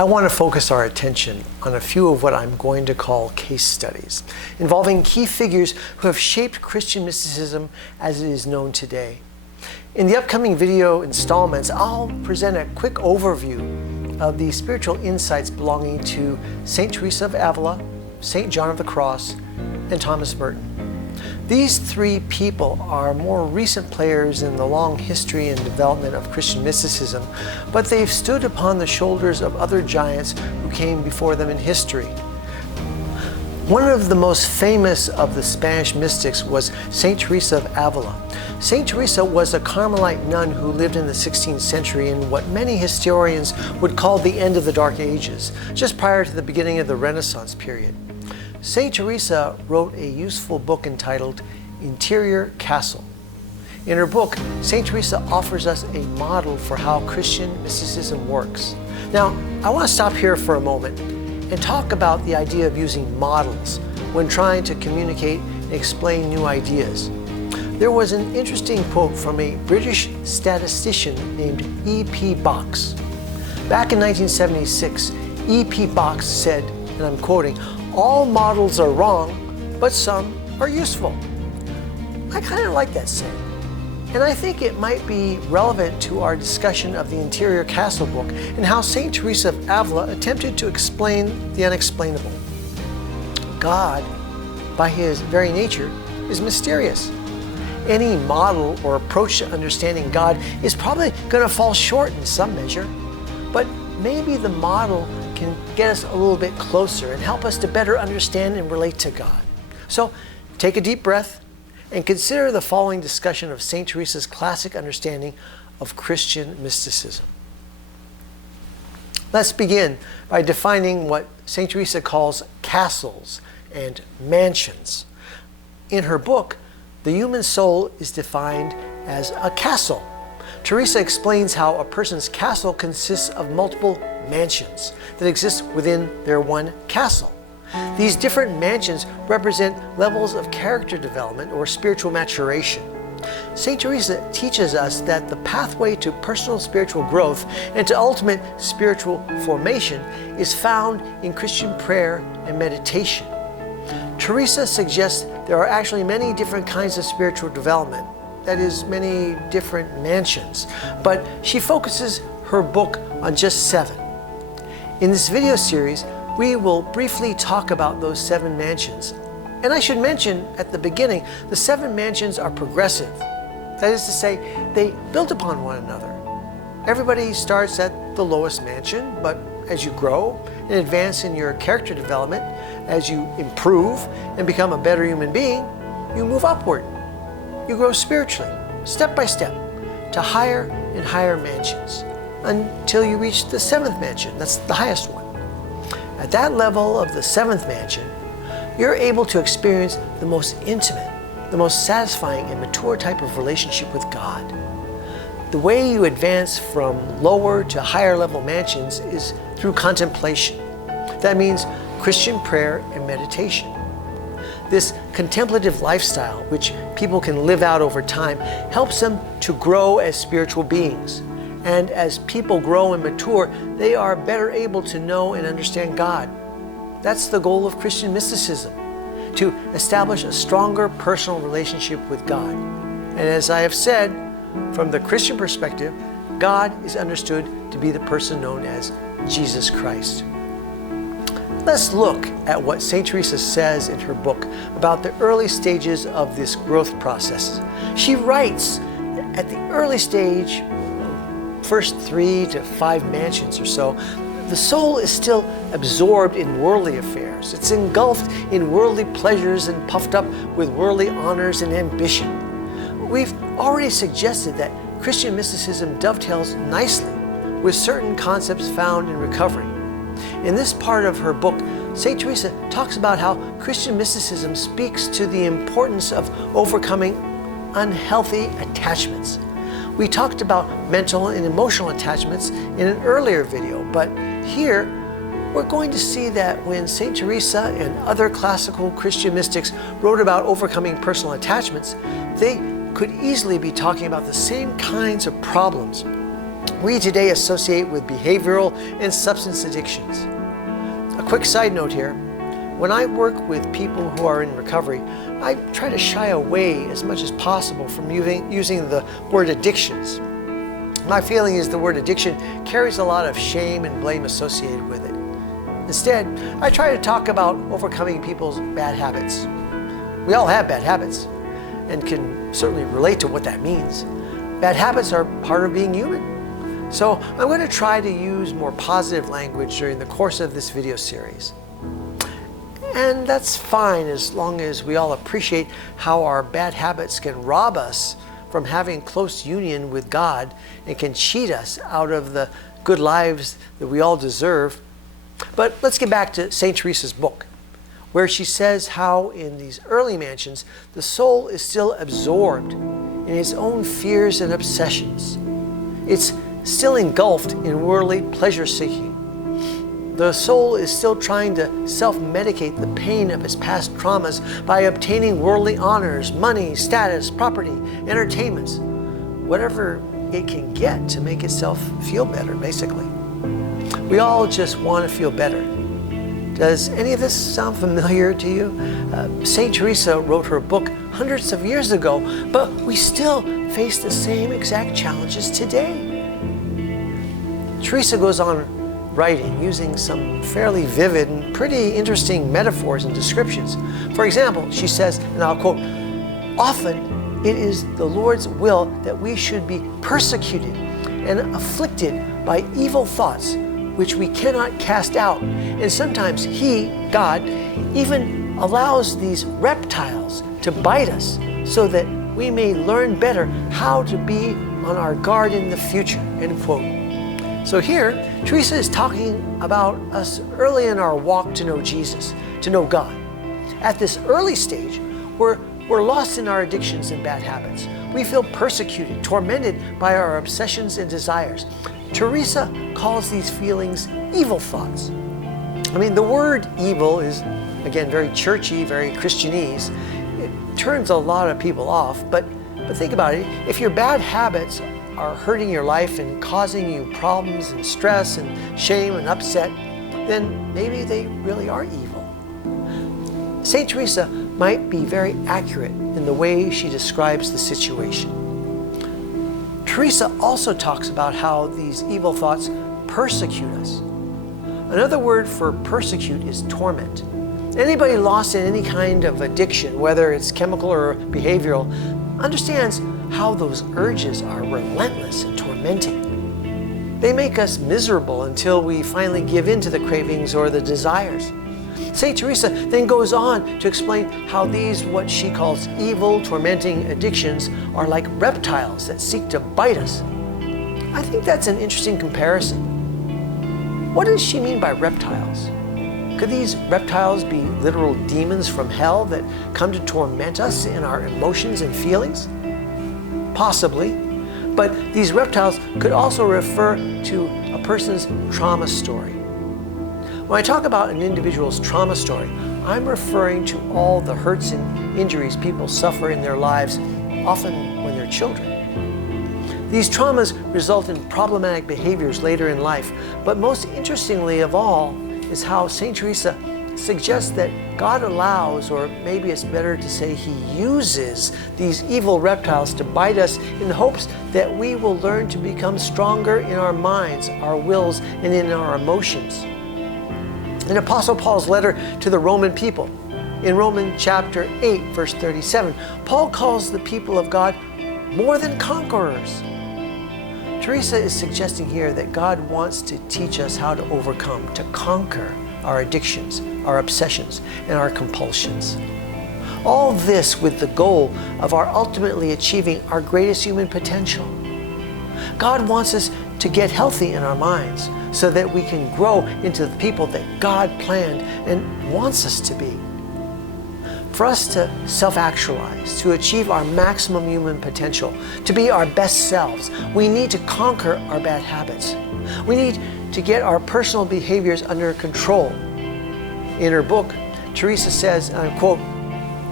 I want to focus our attention on a few of what I'm going to call case studies, involving key figures who have shaped Christian mysticism as it is known today. In the upcoming video installments, I'll present a quick overview of the spiritual insights belonging to St. Teresa of Avila, St. John of the Cross, and Thomas Merton. These three people are more recent players in the long history and development of Christian mysticism, but they've stood upon the shoulders of other giants who came before them in history. One of the most famous of the Spanish mystics was St. Teresa of Avila. St. Teresa was a Carmelite nun who lived in the 16th century in what many historians would call the end of the Dark Ages, just prior to the beginning of the Renaissance period. St. Teresa wrote a useful book entitled Interior Castle. In her book, St. Teresa offers us a model for how Christian mysticism works. Now, I want to stop here for a moment and talk about the idea of using models when trying to communicate and explain new ideas. There was an interesting quote from a British statistician named E.P. Box. Back in 1976, E.P. Box said, and I'm quoting, "All models are wrong, but some are useful." I kind of like that saying, and I think it might be relevant to our discussion of the Interior Castle book and how St. Teresa of Avila attempted to explain the unexplainable. God, by his very nature, is mysterious. Any model or approach to understanding God is probably going to fall short in some measure, but maybe the model can get us a little bit closer and help us to better understand and relate to God. So take a deep breath and consider the following discussion of St. Teresa's classic understanding of Christian mysticism. Let's begin by defining what St. Teresa calls castles and mansions. In her book, the human soul is defined as a castle. Teresa explains how a person's castle consists of multiple mansions that exist within their one castle. These different mansions represent levels of character development or spiritual maturation. St. Teresa teaches us that the pathway to personal spiritual growth and to ultimate spiritual formation is found in Christian prayer and meditation. Teresa suggests there are actually many different kinds of spiritual development, that is, many different mansions, but she focuses her book on just 7. In this video series, we will briefly talk about those 7 mansions. And I should mention at the beginning, the 7 mansions are progressive. That is to say, they build upon one another. Everybody starts at the lowest mansion, but as you grow and advance in your character development, as you improve and become a better human being, you move upward. You grow spiritually, step by step, to higher and higher mansions, until you reach the 7th mansion. That's the highest one. At that level of the 7th mansion, you're able to experience the most intimate, the most satisfying and mature type of relationship with God. The way you advance from lower to higher level mansions is through contemplation. That means Christian prayer and meditation. This contemplative lifestyle, which people can live out over time, helps them to grow as spiritual beings. And as people grow and mature, they are better able to know and understand God. That's the goal of Christian mysticism, to establish a stronger personal relationship with God. And as I have said, from the Christian perspective, God is understood to be the person known as Jesus Christ. Let's look at what St. Teresa says in her book about the early stages of this growth process. She writes that at the early stage, first 3 to 5 mansions or so, the soul is still absorbed in worldly affairs. It's engulfed in worldly pleasures and puffed up with worldly honors and ambition. We've already suggested that Christian mysticism dovetails nicely with certain concepts found in recovery. In this part of her book, St. Teresa talks about how Christian mysticism speaks to the importance of overcoming unhealthy attachments. We talked about mental and emotional attachments in an earlier video, but here we're going to see that when St. Teresa and other classical Christian mystics wrote about overcoming personal attachments, they could easily be talking about the same kinds of problems we today associate with behavioral and substance addictions. A quick side note here. When I work with people who are in recovery, I try to shy away as much as possible from using the word addictions. My feeling is the word addiction carries a lot of shame and blame associated with it. Instead, I try to talk about overcoming people's bad habits. We all have bad habits and can certainly relate to what that means. Bad habits are part of being human. So I'm going to try to use more positive language during the course of this video series. And that's fine as long as we all appreciate how our bad habits can rob us from having close union with God and can cheat us out of the good lives that we all deserve. But let's get back to St. Teresa's book, where she says how in these early mansions, the soul is still absorbed in its own fears and obsessions. It's still engulfed in worldly pleasure-seeking. The soul is still trying to self-medicate the pain of its past traumas by obtaining worldly honors, money, status, property, entertainments, whatever it can get to make itself feel better, basically. We all just want to feel better. Does any of this sound familiar to you? St. Teresa wrote her book hundreds of years ago, but we still face the same exact challenges today. Teresa goes on writing using some fairly vivid and pretty interesting metaphors and descriptions. For example, she says, and I'll quote, "Often it is the Lord's will that we should be persecuted and afflicted by evil thoughts which we cannot cast out. And sometimes He, God, even allows these reptiles to bite us so that we may learn better how to be on our guard in the future." End quote. So here, Teresa is talking about us early in our walk to know Jesus, to know God. At this early stage, we're lost in our addictions and bad habits. We feel persecuted, tormented by our obsessions and desires. Teresa calls these feelings evil thoughts. I mean, the word evil is, again, very churchy, very Christianese. It turns a lot of people off, but think about it. If your bad habits are hurting your life and causing you problems and stress and shame and upset, then maybe they really are evil. St. Teresa might be very accurate in the way she describes the situation. Teresa also talks about how these evil thoughts persecute us. Another word for persecute is torment. Anybody lost in any kind of addiction, whether it's chemical or behavioral, understands how those urges are relentless and tormenting. They make us miserable until we finally give in to the cravings or the desires. St. Teresa then goes on to explain how these, what she calls evil, tormenting addictions, are like reptiles that seek to bite us. I think that's an interesting comparison. What does she mean by reptiles? Could these reptiles be literal demons from hell that come to torment us in our emotions and feelings? Possibly, but these reptiles could also refer to a person's trauma story. When I talk about an individual's trauma story, I'm referring to all the hurts and injuries people suffer in their lives, often when they're children. These traumas result in problematic behaviors later in life, but most interestingly of all is how St. Teresa suggests that God allows, or maybe it's better to say He uses, these evil reptiles to bite us in the hopes that we will learn to become stronger in our minds, our wills, and in our emotions. In Apostle Paul's letter to the Roman people, in Romans chapter 8, verse 37, Paul calls the people of God more than conquerors. Teresa is suggesting here that God wants to teach us how to overcome, to conquer our addictions, our obsessions, and our compulsions. All this with the goal of our ultimately achieving our greatest human potential. God wants us to get healthy in our minds so that we can grow into the people that God planned and wants us to be. For us to self-actualize, to achieve our maximum human potential, to be our best selves, we need to conquer our bad habits. We need to get our personal behaviors under control. In her book, Teresa says, and I quote,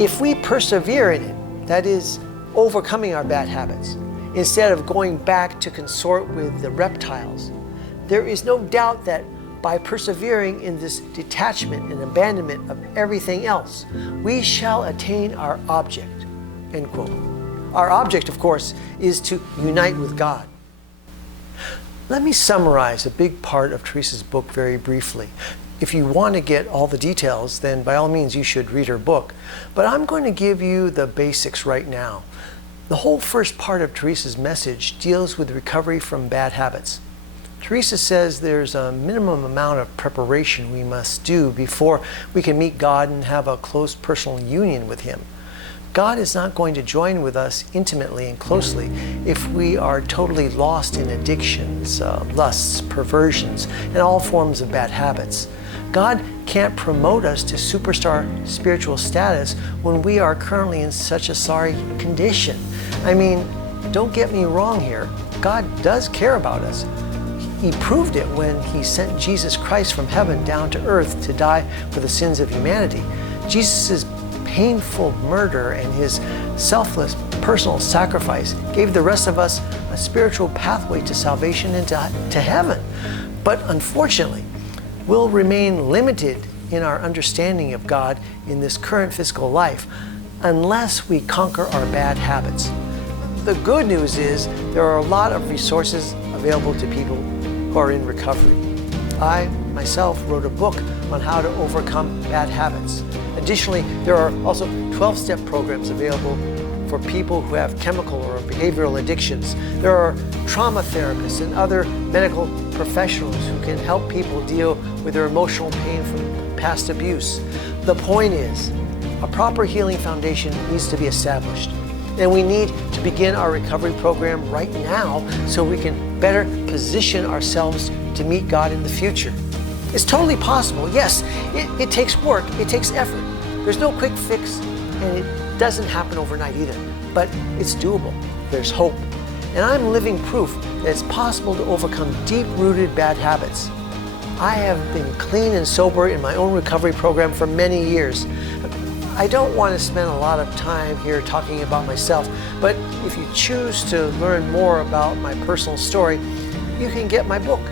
"If we persevere in it, that is, overcoming our bad habits, instead of going back to consort with the reptiles. There is no doubt that by persevering in this detachment and abandonment of everything else, we shall attain our object." End quote. Our object, of course, is to unite with God. Let me summarize a big part of Teresa's book very briefly. If you want to get all the details, then by all means you should read her book. But I'm going to give you the basics right now. The whole first part of Teresa's message deals with recovery from bad habits. Teresa says there's a minimum amount of preparation we must do before we can meet God and have a close personal union with Him. God is not going to join with us intimately and closely if we are totally lost in addictions, lusts, perversions, and all forms of bad habits. God can't promote us to superstar spiritual status when we are currently in such a sorry condition. I mean, don't get me wrong here. God does care about us. He proved it when He sent Jesus Christ from heaven down to earth to die for the sins of humanity. Jesus' painful murder and His selfless personal sacrifice gave the rest of us a spiritual pathway to salvation and to heaven. But unfortunately, we'll remain limited in our understanding of God in this current physical life unless we conquer our bad habits. The good news is there are a lot of resources available to people who are in recovery. I myself wrote a book on how to overcome bad habits. Additionally, there are also 12-step programs available for people who have chemical or behavioral addictions. There are trauma therapists and other medical professionals who can help people deal with their emotional pain from past abuse. The point is, a proper healing foundation needs to be established. And we need to begin our recovery program right now so we can better position ourselves to meet God in the future. It's totally possible. Yes, it takes work, it takes effort. There's no quick fix, and it doesn't happen overnight either. But it's doable. There's hope. And I'm living proof that it's possible to overcome deep-rooted bad habits. I have been clean and sober in my own recovery program for many years. I don't want to spend a lot of time here talking about myself, but if you choose to learn more about my personal story, you can get my book.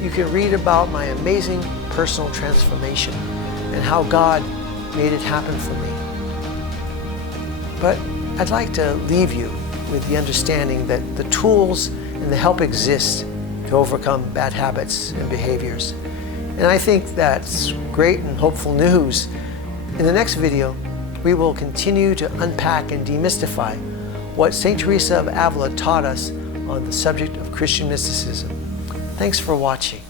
You can read about my amazing personal transformation and how God made it happen for me. But I'd like to leave you with the understanding that the tools and the help exist to overcome bad habits and behaviors. And I think that's great and hopeful news. In the next video, we will continue to unpack and demystify what St. Teresa of Avila taught us on the subject of Christian mysticism. Thanks for watching.